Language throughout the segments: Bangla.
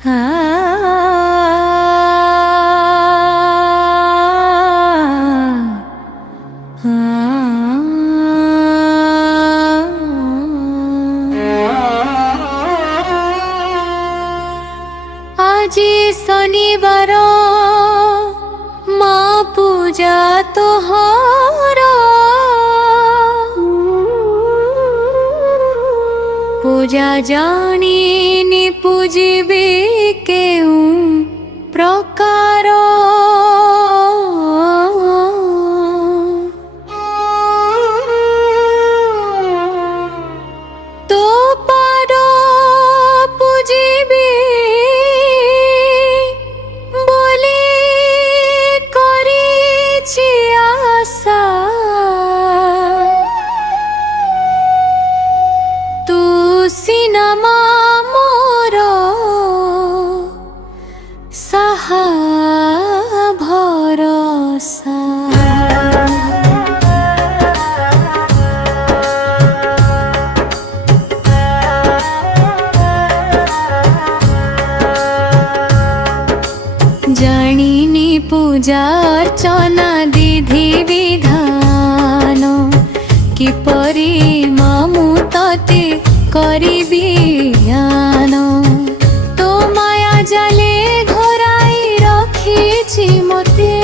আজি শনিবার মা পূজা তোহর পূজা জানিনি পুজিবে কেউ প্রকার তো পার পুজিবে বলে করেছি আশা তু সিনেমা মোর সাহা ভরসা। জানিনি পূজার্চনা বিধি বিধান কিপরি মামু ততে করিবি জ্ঞান তো মায়া জালে ঘোরাই রখিছি মতে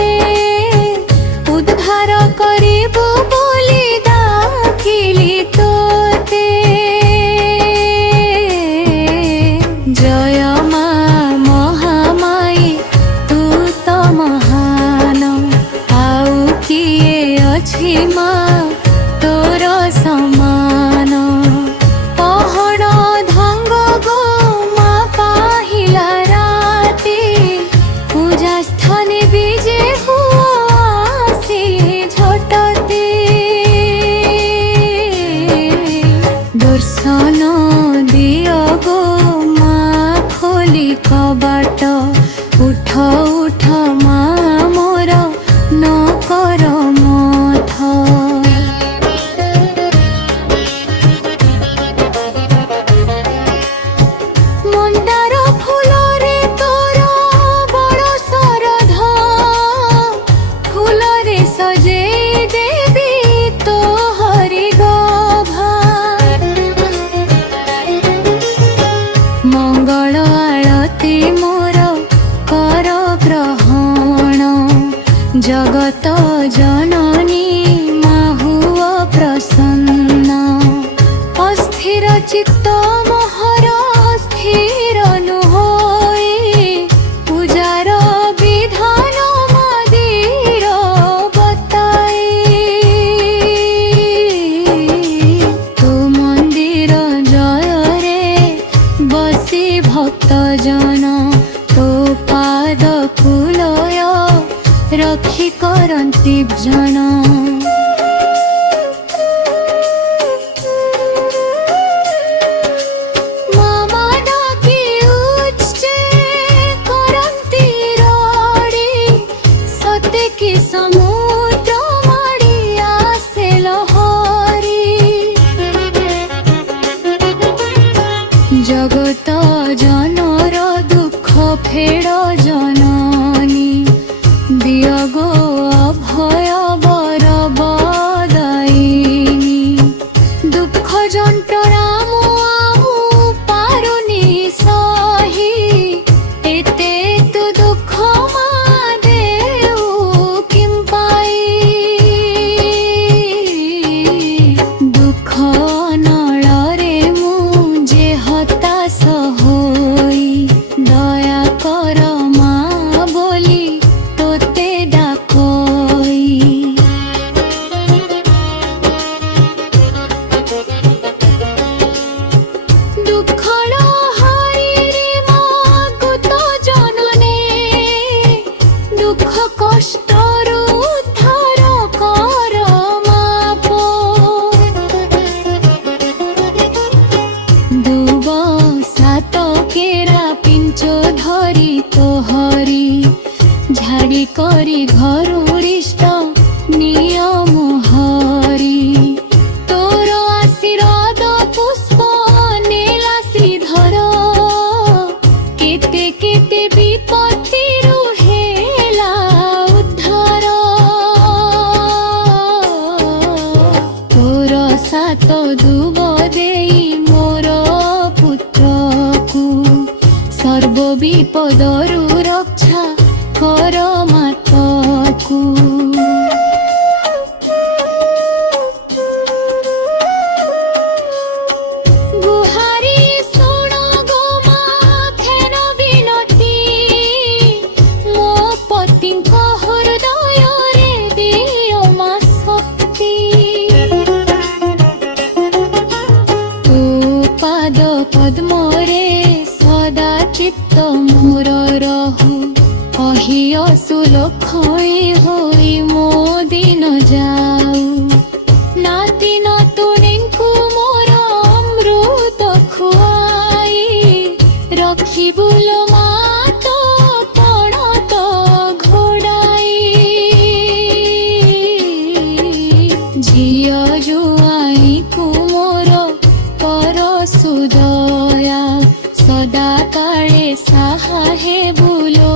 উদ্ধার করিবু বলি ডাকিলি তোতে জয় মা মহামাই তু তো মহান আউ কিয়ে ଅଛି মা তোর সমান পহড় ধাঙ্গ গো মা পাহিলা রাতে পূজা স্থানে বিজে হুয়াসি ঝটতে দর্শন দিও গো মা খোলি কবাট উঠ উঠ মা মোর ন কর মথ। মন্দার ফুলরে তোর বড় শরধ ফুলরে সজেই দেবি তো হরি গভা মঙ্গল আଳତି মোর কর গ্রহণ জগত জননী মাহুয় প্রসন্ন অস্থির চিত্ত মোহর স্থির নুহই পূজার বিধান মন্দির বতাই তু মন্দির জয়রে বসি ভক্ত জন তো পাদ ফুলয় রক্ষি করন্তি জন। মামা ডাকি উচ্চে করন্তি রড়ি সতে কি সমুদ্র মাড়ি আসে লহরি জগত জনর দুঃখ ফেড় জননী দিয় গো অভয় বর বদায়িনী দুঃখ যন্ত্রণা আমু পারুনি সহি এতে তু দুঃখ মা দেউ কিম্পাই দুঃখ নଳରେ মু যে হতাশ হই দয়া কর মা বলি তোতে ডাকই। দুঃখর হারিরে মা কুত জননে দুঃখ কষ্টর উদ্ধার কর মাপ দুব সাত কেরা পিঞ্চ ধরি তোহরি ঝাড়ি করি ঘর উড়িষ্ট নিয়ম হরি তোর আশীর্বাদ পুষ্প নেলা শ্রীধর কেতে সর্ব বিপদরু রক্ষা কর মাতকু। গুহারি শুণ গো মা খেন বিনতি, ମୋ ପତିଙ୍କ ହୃଦୟରେ ଦିଅ ମା ଶକ୍ତି। ତୋ ପାଦ ପଦ୍ମରେ ସଦା ଚିତ୍ତ ମୋର ରହୁ, କହି ଅସୁଲକ୍ଷଣୀ ହୋଇ ମୋ ଦିନ ଯାଉ। ନାତି ନାତୁଣୀଙ୍କୁ ମୋର ଅମୃତ ଖୁଆଇ, ରଖିବୁ ଲୋ ମା ତୋ ପଣତ ଘୋଡ଼ାଇ। ଝିଅ ଜୁଆଇଁକୁ ମୋର କର ସୁଦୟା, ସଦା କାଳେ ସାହା ହେବୁ ଲୋ